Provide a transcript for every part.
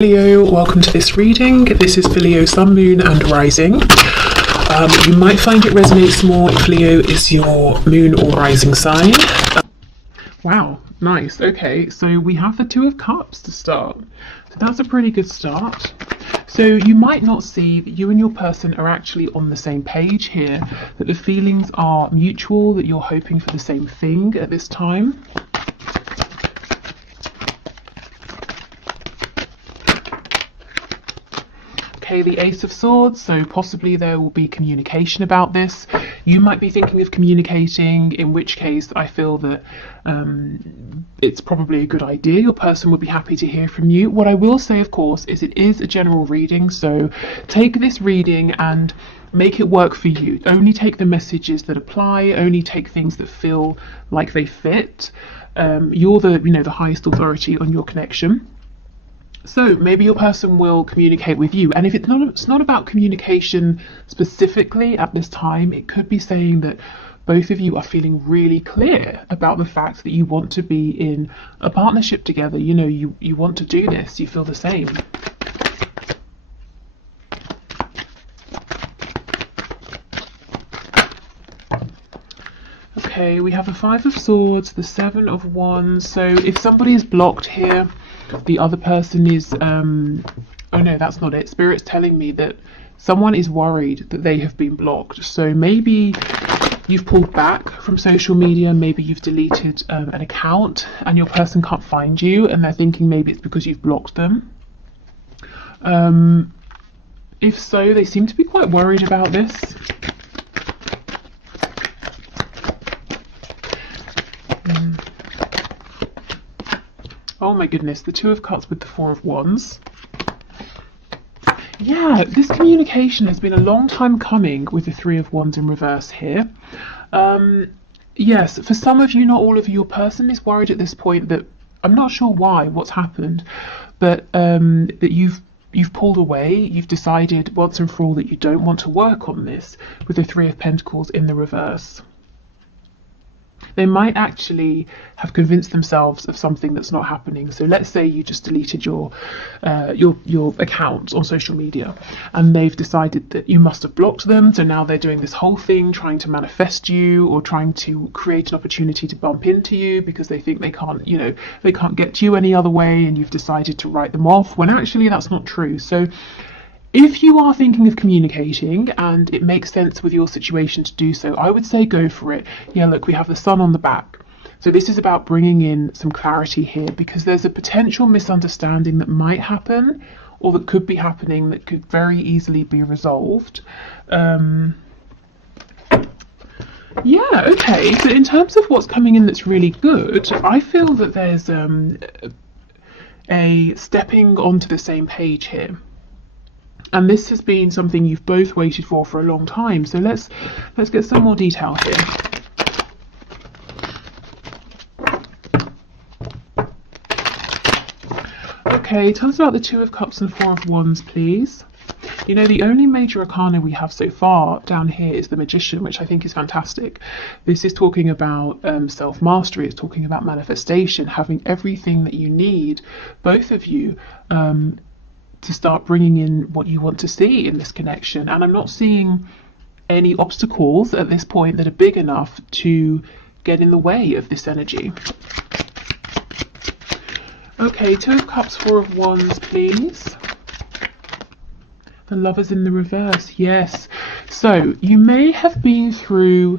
Leo, welcome to this reading. This is for Leo, Sun, Moon and Rising. You might find it resonates more if Leo is your moon or rising sign. Wow, nice. Okay, so we have the Two of Cups to start. So that's a pretty good start. So you might not see that you and your person are actually on the same page here, that the feelings are mutual, that you're hoping for the same thing at this time. Okay, the Ace of Swords, so possibly there will be communication about this. You might be thinking of communicating, in which case I feel that it's probably a good idea. Your person would be happy to hear from you. What I will say, of course, is it is a general reading, so take this reading and make it work for you. Only take the messages that apply, only take things that feel like they fit. You're the highest authority on your connection. So maybe your person will communicate with you, and if it's not about communication specifically at this time, it could be saying that both of you are feeling really clear about the fact that you want to be in a partnership together. You want to do this, you feel the same. Okay, we have the Five of Swords, the Seven of Wands. So if somebody is blocked here, the other person is oh no, that's not it. Spirit's telling me that someone is worried that they have been blocked. So maybe you've pulled back from social media, maybe you've deleted an account and your person can't find you and they're thinking maybe it's because you've blocked them. If so, they seem to be quite worried about this. Oh my goodness, the Two of Cups with the Four of Wands. Yeah, this communication has been a long time coming with the Three of Wands in reverse here. Yes, for some of you, not all of you, your person is worried at this point that, I'm not sure what's happened, but that you've pulled away, you've decided once and for all that you don't want to work on this with the Three of Pentacles in the reverse. They might actually have convinced themselves of something that's not happening. So let's say you just deleted your account on social media and they've decided that you must have blocked them. So now they're doing this whole thing trying to manifest you or trying to create an opportunity to bump into you because they think they can't get to you any other way, and you've decided to write them off when actually that's not true. So if you are thinking of communicating and it makes sense with your situation to do so, I would say go for it. Yeah, look, we have the Sun on the back. So this is about bringing in some clarity here because there's a potential misunderstanding that might happen or that could be happening that could very easily be resolved. Yeah, okay. So in terms of what's coming in that's really good, I feel that there's a stepping onto the same page here. And this has been something you've both waited for a long time. So let's get some more detail here. Okay, tell us about the Two of Cups and Four of Wands, please. The only major arcana we have so far down here is the Magician, which I think is fantastic. This is talking about self-mastery. It's talking about manifestation, having everything that you need, both of you, to start bringing in what you want to see in this connection. And I'm not seeing any obstacles at this point that are big enough to get in the way of this energy. Okay, Two of Cups, Four of Wands, please. The Lovers in the reverse, yes. So you may have been through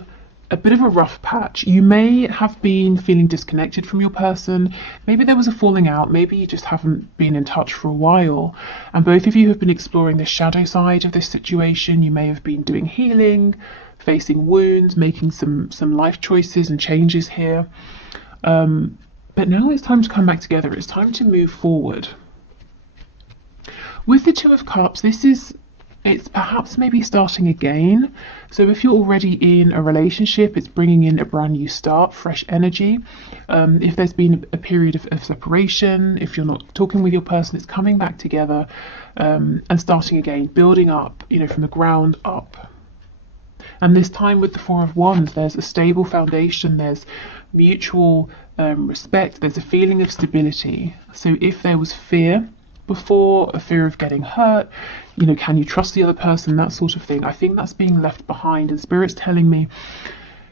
a bit of a rough patch. You may have been feeling disconnected from your person. Maybe there was a falling out. Maybe you just haven't been in touch for a while. And both of you have been exploring the shadow side of this situation. You may have been doing healing, facing wounds, making some life choices and changes here. But now it's time to come back together. It's time to move forward. With the Two of Cups, it's perhaps maybe starting again. So if you're already in a relationship, it's bringing in a brand new start, fresh energy. If there's been a period of separation, if you're not talking with your person, it's coming back together and starting again, building up, from the ground up. And this time with the Four of Wands, there's a stable foundation, there's mutual respect, there's a feeling of stability. So if there was fear before, a fear of getting hurt, you know, can you trust the other person, that sort of thing. I think that's being left behind, and Spirit's telling me,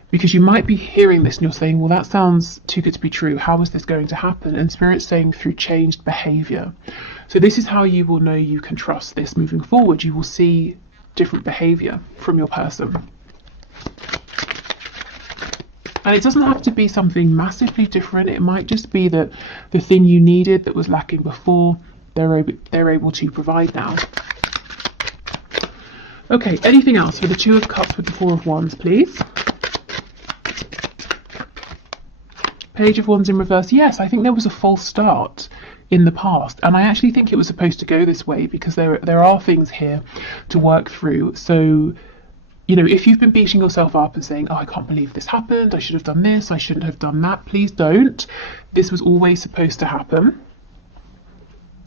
because you might be hearing this and you're saying, well, that sounds too good to be true, how is this going to happen? And Spirit's saying through changed behavior. So this is how you will know you can trust this moving forward. You will see different behavior from your person. And it doesn't have to be something massively different. It might just be that the thing you needed that was lacking before, they're able to provide now. Okay, anything else for the Two of Cups with the Four of Wands, please? Page of Wands in reverse. Yes, I think there was a false start in the past, and I actually think it was supposed to go this way because there are things here to work through. So, you know, if you've been beating yourself up and saying, oh, I can't believe this happened, I should have done this, I shouldn't have done that, please don't. This was always supposed to happen.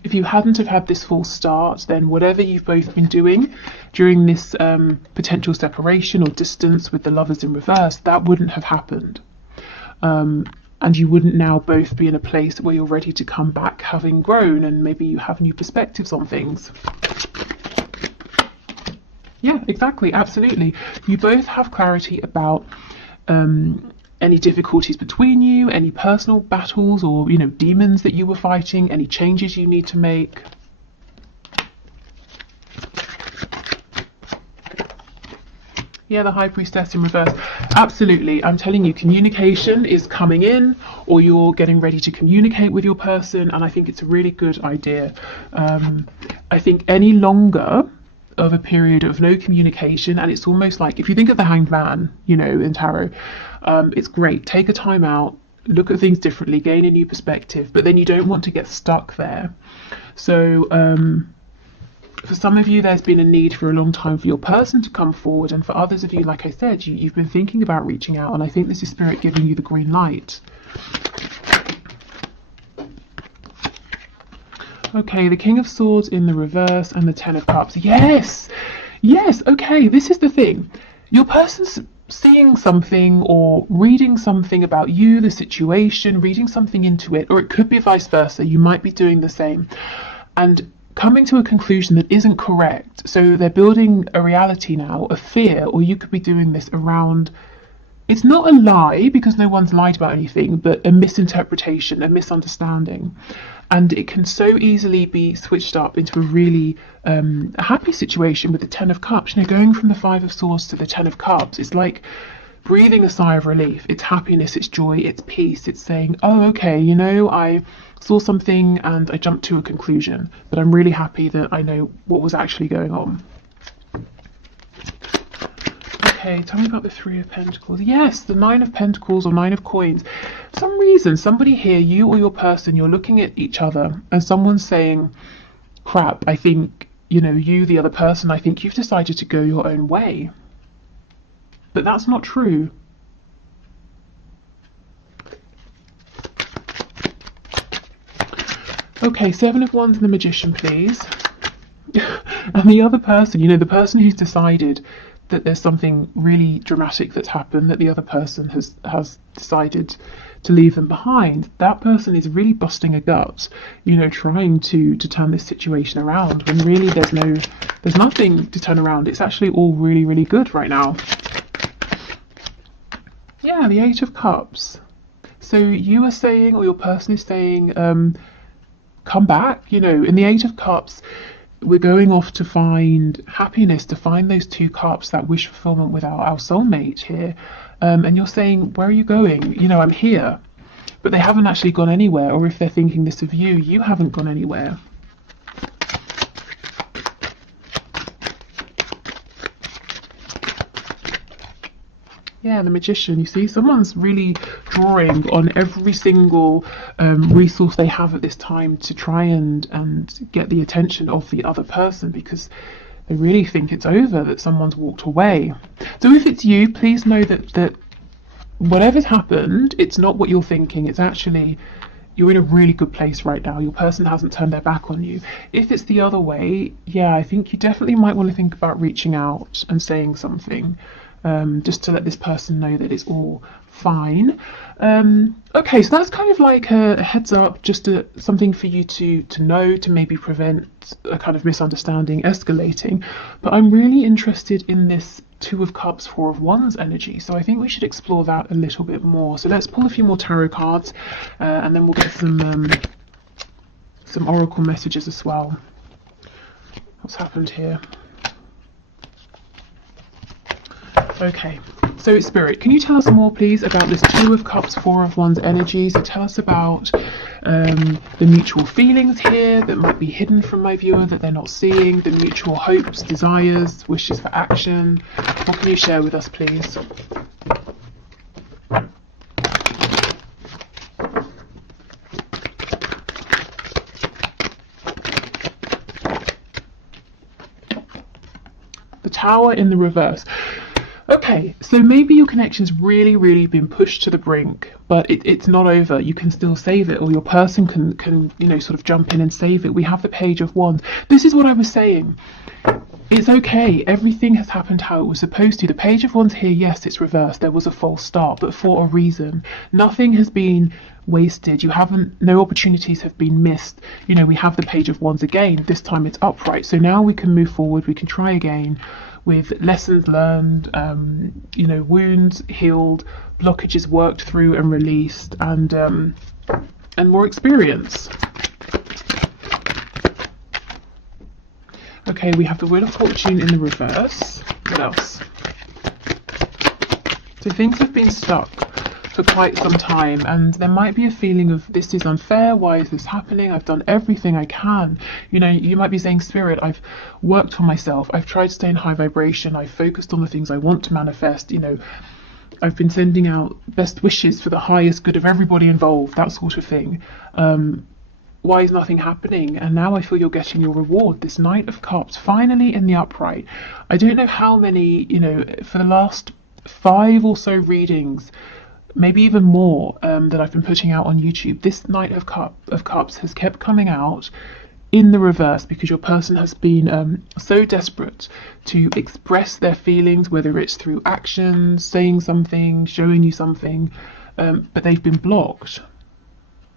If you hadn't have had this false start, then whatever you've both been doing during this potential separation or distance with the Lovers in reverse, that wouldn't have happened. And you wouldn't now both be in a place where you're ready to come back having grown, and maybe you have new perspectives on things. Yeah, exactly, absolutely. You both have clarity about any difficulties between you, any personal battles or, you know, demons that you were fighting, any changes you need to make. Yeah, the High Priestess in reverse. Absolutely. I'm telling you, communication is coming in, or you're getting ready to communicate with your person, and I think it's a really good idea. I think any longer of a period of no communication, and it's almost like, if you think of the Hanged Man, you know, in tarot, it's great. Take a time out, look at things differently, gain a new perspective, but then you don't want to get stuck there. So, for some of you, there's been a need for a long time for your person to come forward, and for others of you, like I said, you've been thinking about reaching out, and I think this is Spirit giving you the green light. Okay, the King of Swords in the reverse and the Ten of Cups. Yes! Yes, okay, this is the thing. Your person's seeing something or reading something about you, the situation, reading something into it, or it could be vice versa. You might be doing the same. And coming to a conclusion that isn't correct. So they're building a reality now, a fear, or you could be doing this around, it's not a lie because no one's lied about anything, but a misinterpretation, a misunderstanding. And it can so easily be switched up into a really a happy situation with the Ten of Cups. You know, going from the Five of Swords to the Ten of Cups, it's like breathing a sigh of relief. It's happiness, it's joy, it's peace. It's saying, oh, okay, you know, I saw something and I jumped to a conclusion, but I'm really happy that I know what was actually going on. Okay, tell me about the Three of Pentacles. Yes, the Nine of Pentacles or Nine of Coins. For some reason, somebody here, you or your person, you're looking at each other and someone's saying, crap, I think, you know, you, the other person, I think you've decided to go your own way. But that's not true. Okay, Seven of Wands and the Magician, please. And the other person, you know, the person who's decided that there's something really dramatic that's happened, that the other person has decided to leave them behind, that person is really busting a gut, you know, trying to turn this situation around, when really there's nothing to turn around. It's actually all really, really good right now. Yeah, the Eight of Cups. So you are saying, or your person is saying, come back, you know, in the Eight of Cups, we're going off to find happiness, to find those two cups, that wish fulfillment with our soulmate here. And you're saying, where are you going? You know, I'm here. But they haven't actually gone anywhere. Or if they're thinking this of you, you haven't gone anywhere. Yeah, the Magician. You see, someone's really drawing on every single resource they have at this time to try and get the attention of the other person, because they really think it's over, that someone's walked away. So if it's you, please know that whatever's happened, it's not what you're thinking. It's actually, you're in a really good place right now. Your person hasn't turned their back on you. If it's the other way, yeah, I think you definitely might want to think about reaching out and saying something. just to let this person know that it's all fine. Okay, so that's kind of like a heads up, just something for you to know, to maybe prevent a kind of misunderstanding escalating. But I'm really interested in this Two of Cups, Four of Wands energy, so I think we should explore that a little bit more. So let's pull a few more tarot cards, and then we'll get some oracle messages as well. What's happened here? Okay, so Spirit, can you tell us more, please, about this Two of Cups, Four of Wands energy? So tell us about the mutual feelings here that might be hidden from my viewer, that they're not seeing, the mutual hopes, desires, wishes for action. What can you share with us, please? The Tower in the reverse. Okay, so maybe your connection's really been pushed to the brink, but it's not over. You can still save it, or your person can sort of jump in and save it. We have the Page of Wands. This is what I was saying. It's okay. Everything has happened how it was supposed to. The Page of Wands here, yes, it's reversed. There was a false start, but for a reason. Nothing has been wasted. No opportunities have been missed. We have the Page of Wands again. This time it's upright. So now we can move forward. We can try again, with lessons learned, wounds healed, blockages worked through and released, and more experience. Okay, we have the Wheel of Fortune in the reverse. What else? So things have been stuck for quite some time, and there might be a feeling of, this is unfair, why is this happening, I've done everything I can. You might be saying, Spirit, I've worked for myself, I've tried to stay in high vibration, I've focused on the things I want to manifest, I've been sending out best wishes for the highest good of everybody involved, that sort of thing. Why is nothing happening? And now I feel you're getting your reward. This Knight of Cups, finally in the upright. I don't know how many, for the last 5 or so readings, maybe even more, that I've been putting out on YouTube, this Knight of Cups has kept coming out in the reverse, because your person has been so desperate to express their feelings, whether it's through actions, saying something, showing you something, but they've been blocked.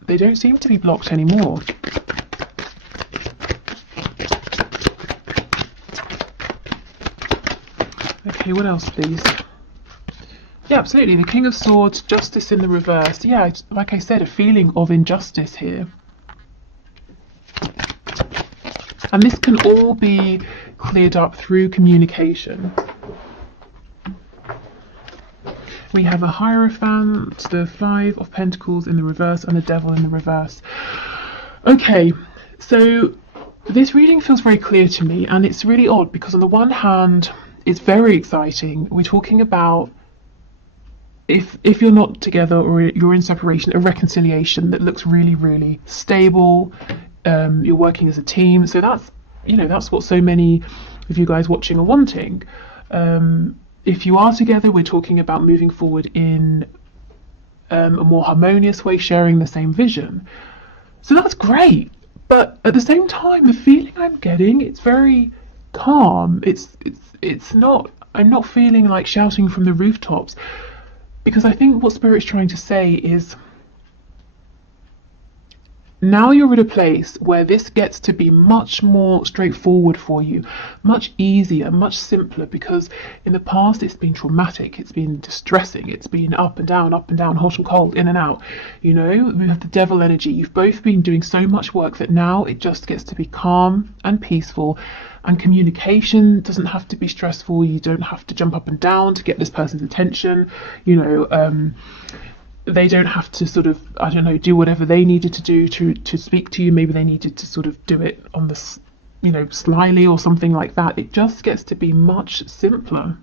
They don't seem to be blocked anymore. Okay, what else, please? Yeah, absolutely. The King of Swords, Justice in the reverse. Yeah, like I said, a feeling of injustice here. And this can all be cleared up through communication. We have a Hierophant, the Five of Pentacles in the reverse, and the Devil in the reverse. Okay, so this reading feels very clear to me, and it's really odd because on the one hand, it's very exciting. We're talking about, if you're not together or you're in separation, a reconciliation that looks really stable. You're working as a team, so that's what so many of you guys watching are wanting. If you are together, we're talking about moving forward in a more harmonious way, sharing the same vision. So that's great, but at the same time, the feeling I'm getting, it's very calm. It's not. I'm not feeling like shouting from the rooftops, because I think what Spirit's trying to say is, now you're at a place where this gets to be much more straightforward for you, much easier, much simpler, because in the past it's been traumatic, it's been distressing, it's been up and down, hot and cold, in and out. We have the Devil energy. You've both been doing so much work that now it just gets to be calm and peaceful, and communication doesn't have to be stressful. You don't have to jump up and down to get this person's attention. They don't have to sort of, do whatever they needed to do to speak to you. Maybe they needed to sort of do it on the, slyly or something like that. It just gets to be much simpler.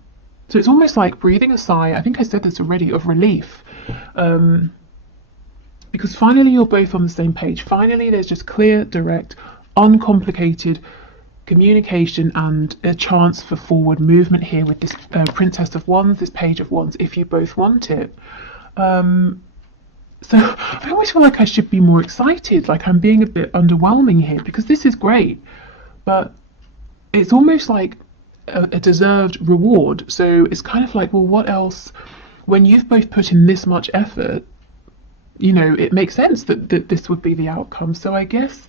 So it's almost like breathing a sigh, I think I said this already, of relief. Because finally you're both on the same page. Finally there's just clear, direct, uncomplicated communication and a chance for forward movement here with this Princess of Wands, this Page of Wands, if you both want it. So I always feel like I should be more excited, like I'm being a bit underwhelming here, because this is great, but it's almost like a deserved reward. So it's kind of like, well, what else? When you've both put in this much effort, you know, it makes sense that this would be the outcome. So I guess,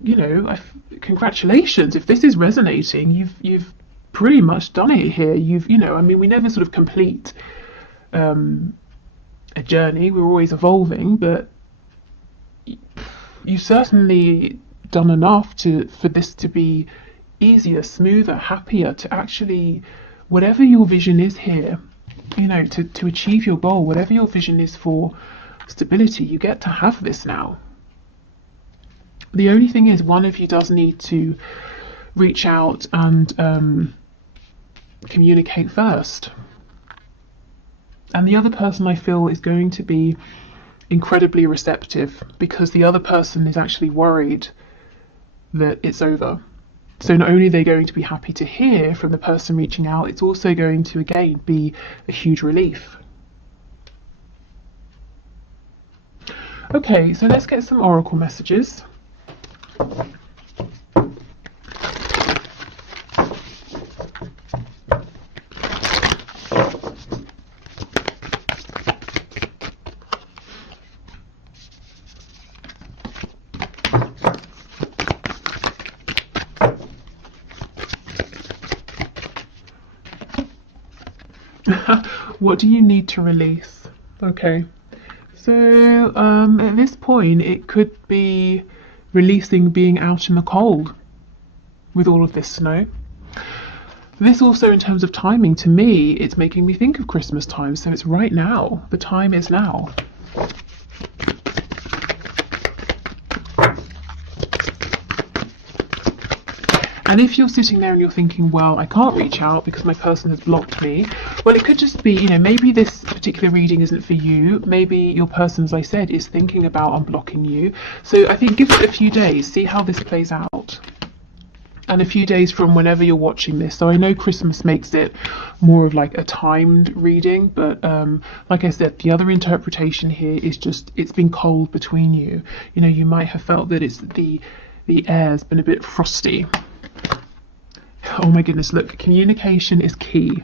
you know, congratulations. If this is resonating, you've pretty much done it here. You know, I mean, we never sort of complete a journey. We're always evolving, but you've certainly done enough for this to be easier, smoother, happier, to actually, whatever your vision is here, you know, to achieve your goal, whatever your vision is for stability, you get to have this now. The only thing is, one of you does need to reach out and communicate first. And the other person, I feel, is going to be incredibly receptive, because the other person is actually worried that it's over. So not only are they going to be happy to hear from the person reaching out, it's also going to, again, be a huge relief. Okay, so let's get some oracle messages. What do you need to release? Okay, so at this point it could be releasing being out in the cold with all of this snow. This also, in terms of timing, to me, it's making me think of Christmas time, so it's right now. The time is now. And if you're sitting there and you're thinking, well, I can't reach out because my person has blocked me, well, it could just be, you know, maybe this particular reading isn't for you. Maybe your person, as I said, is thinking about unblocking you. So I think give it a few days, see how this plays out. And a few days from whenever you're watching this. So I know Christmas makes it more of like a timed reading, but like I said, the other interpretation here is just, it's been cold between you. You know, you might have felt that it's the air's been a bit frosty. Oh my goodness, look, communication is key.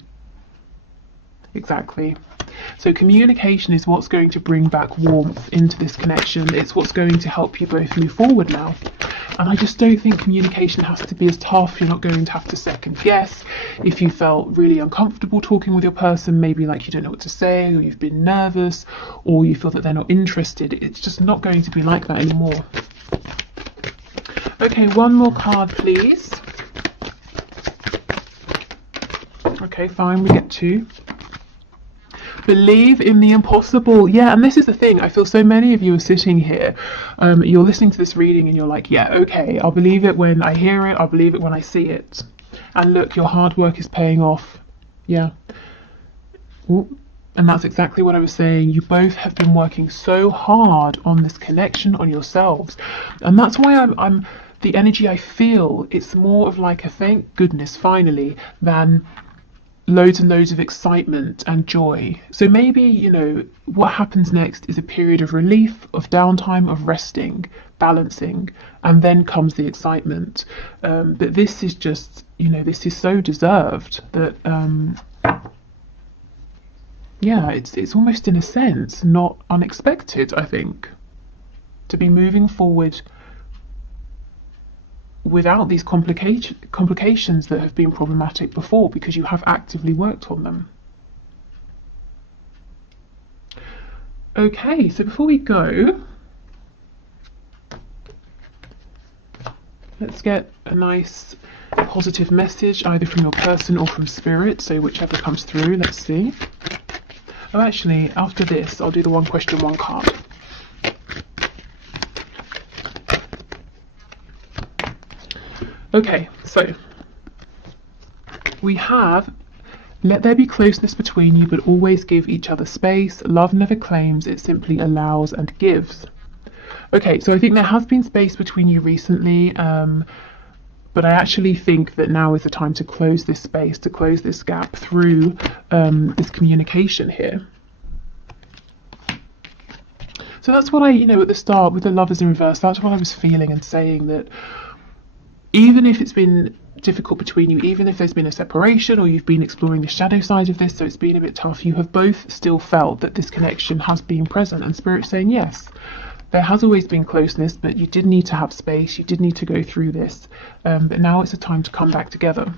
Exactly. So communication is what's going to bring back warmth into this connection. It's what's going to help you both move forward now. And I just don't think communication has to be as tough. You're not going to have to second guess. If you felt really uncomfortable talking with your person, maybe like you don't know what to say, or you've been nervous, or you feel that they're not interested, it's just not going to be like that anymore. Okay, one more card, please. Okay, fine, we get two. Believe in the impossible. Yeah, and this is the thing. I feel so many of you are sitting here. You're listening to this reading and you're like, yeah, okay, I'll believe it when I hear it. I'll believe it when I see it. And look, your hard work is paying off. Yeah. Ooh. And that's exactly what I was saying. You both have been working so hard on this connection, on yourselves. And that's why I'm the energy I feel, it's more of like a thank goodness finally than loads and loads of excitement and joy. So maybe, you know, what happens next is a period of relief, of downtime, of resting, balancing, and then comes the excitement. But this is just, you know, this is so deserved that, yeah, it's almost in a sense not unexpected, I think, to be moving forward without these complications that have been problematic before, because you have actively worked on them. Okay, so before we go, let's get a nice positive message either from your person or from spirit, so whichever comes through. Let's see. Oh, actually, after this I'll do the one question, one card. Okay, so we have, let there be closeness between you, but always give each other space. Love never claims, it simply allows and gives. Okay, so I think there has been space between you recently, but I actually think that now is the time to close this space, to close this gap through this communication here. So that's what I, you know, at the start with the Lovers in reverse, that's what I was feeling and saying, that even if it's been difficult between you, even if there's been a separation or you've been exploring the shadow side of this, so it's been a bit tough, you have both still felt that this connection has been present, and Spirit's saying yes, there has always been closeness, but you did need to have space, you did need to go through this, but now it's a time to come back together.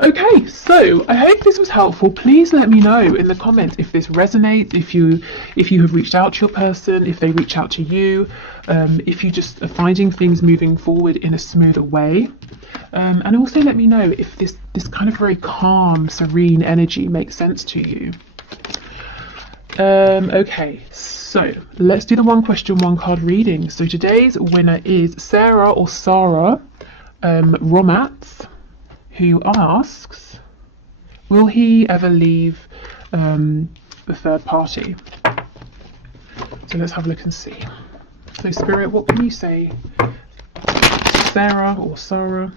Okay, so I hope this was helpful. Please let me know in the comments if this resonates, if you have reached out to your person, if they reach out to you, if you just are finding things moving forward in a smoother way. And also let me know if this kind of very calm, serene energy makes sense to you. Okay, so let's do the one question, one card reading. So today's winner is Sarah or Sarah Romats, who asks, will he ever leave the third party? So let's have a look and see. So Spirit, what can you say? Sarah or Sarah.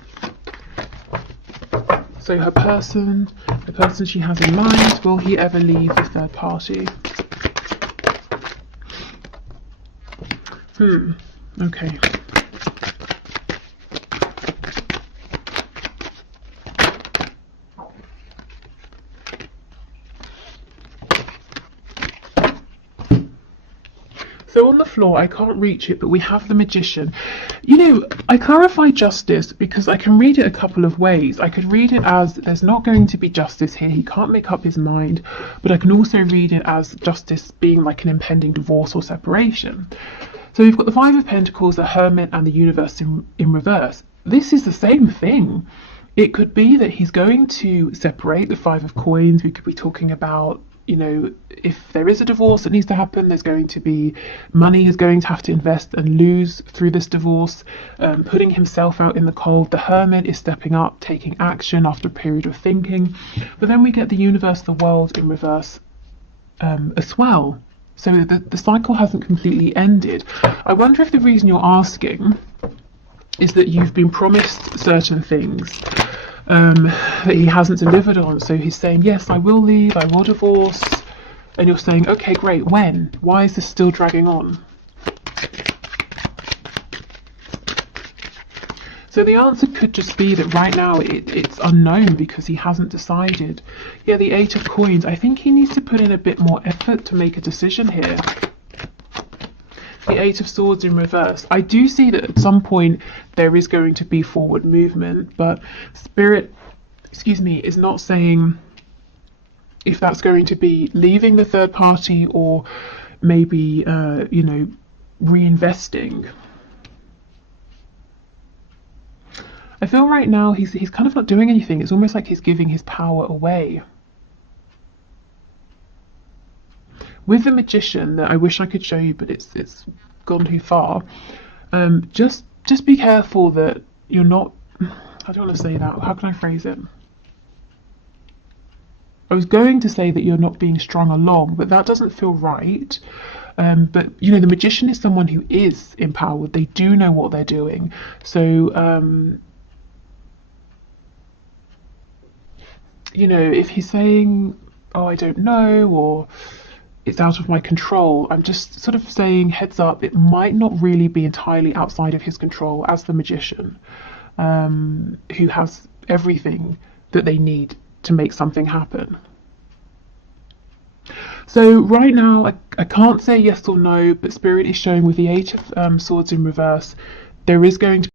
So her person, the person she has in mind, will he ever leave the third party? Okay. So on the floor, I can't reach it, but we have the Magician. You know, I clarify justice because I can read it a couple of ways. I could read it as there's not going to be justice here, he can't make up his mind, but I can also read it as justice being like an impending divorce or separation. So we've got the Five of Pentacles, the Hermit, and the Universe in reverse. This is the same thing. It could be that he's going to separate. The Five of Coins, we could be talking about, you know, if there is a divorce that needs to happen, there's going to be money he's going to have to invest and lose through this divorce, putting himself out in the cold. The Hermit is stepping up, taking action after a period of thinking. But then we get the Universe, the World in reverse as well. So the cycle hasn't completely ended. I wonder if the reason you're asking is that you've been promised certain things that he hasn't delivered on. So he's saying, yes, I will leave, I will divorce. And you're saying, okay, great, when? Why is this still dragging on? So the answer could just be that right now it's unknown because he hasn't decided. Yeah, the Eight of Coins, I think he needs to put in a bit more effort to make a decision here. The Eight of Swords in reverse. I do see that at some point there is going to be forward movement, but Spirit, is not saying if that's going to be leaving the third party or maybe, reinvesting. I feel right now he's kind of not doing anything. It's almost like he's giving his power away. With the Magician, that I wish I could show you, but it's gone too far. Just be careful that you're not. I don't want to say that. How can I phrase it? I was going to say that you're not being strung along, but that doesn't feel right. But you know, the Magician is someone who is empowered. They do know what they're doing. So you know, if he's saying, "Oh, I don't know," or "It's out of my control," I'm just sort of saying, heads up, it might not really be entirely outside of his control as the Magician, who has everything that they need to make something happen. So right now, I can't say yes or no, but Spirit is showing with the Eight of Swords in reverse, there is going to